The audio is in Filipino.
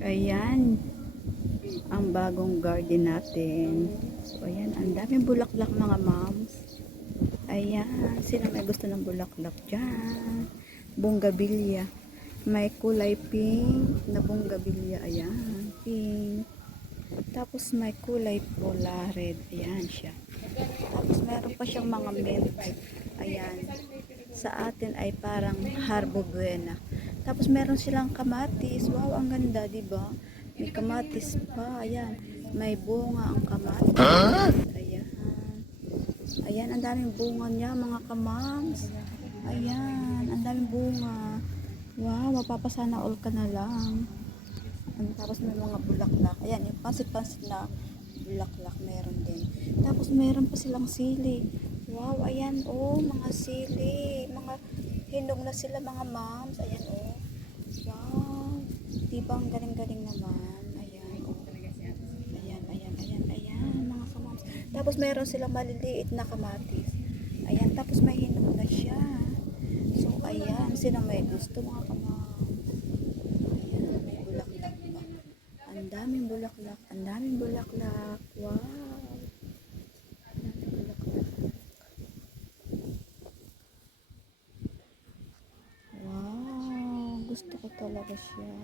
Ayan, ang bagong garden natin. So, ayan, ang daming bulaklak mga moms. Ayan, sino may gusto ng bulaklak dyan? Bonggabilya. May kulay pink na bonggabilya. Ayan, pink. Tapos may kulay pula red. Ayan siya. Tapos meron pa siyang mga mint. Ayan. Sa atin ay parang Harbo Buena. Tapos meron silang kamatis. Wow, ang ganda, 'di ba? May kamatis pa. Ayan. May bunga ang kamatis. Ayan. Ayan, ang daming bunga niya, mga kamams. Ayan, ang daming bunga. Wow, mapapasana all ka na lang. Tapos may mga bulaklak. Ayan, yung pansit-pansit na bulaklak meron din. Tapos meron pa silang sili. Wow, ayan oh, mga sili. Mga hinog na sila mga moms. Ayan oh. Wow. Diba ang galing-galing naman. Ayan oh. Ayan, ayan, ayan, ayan mga kamoms. Tapos meron silang maliliit na kamatis. Ayan, tapos may hinog na siya. So, ayan. Sino may gusto mga kamoms? Ang daming bulaklak, ang daming bulaklak. Wow. Ang daming bulaklak. Wow, gusto ko talaga siya.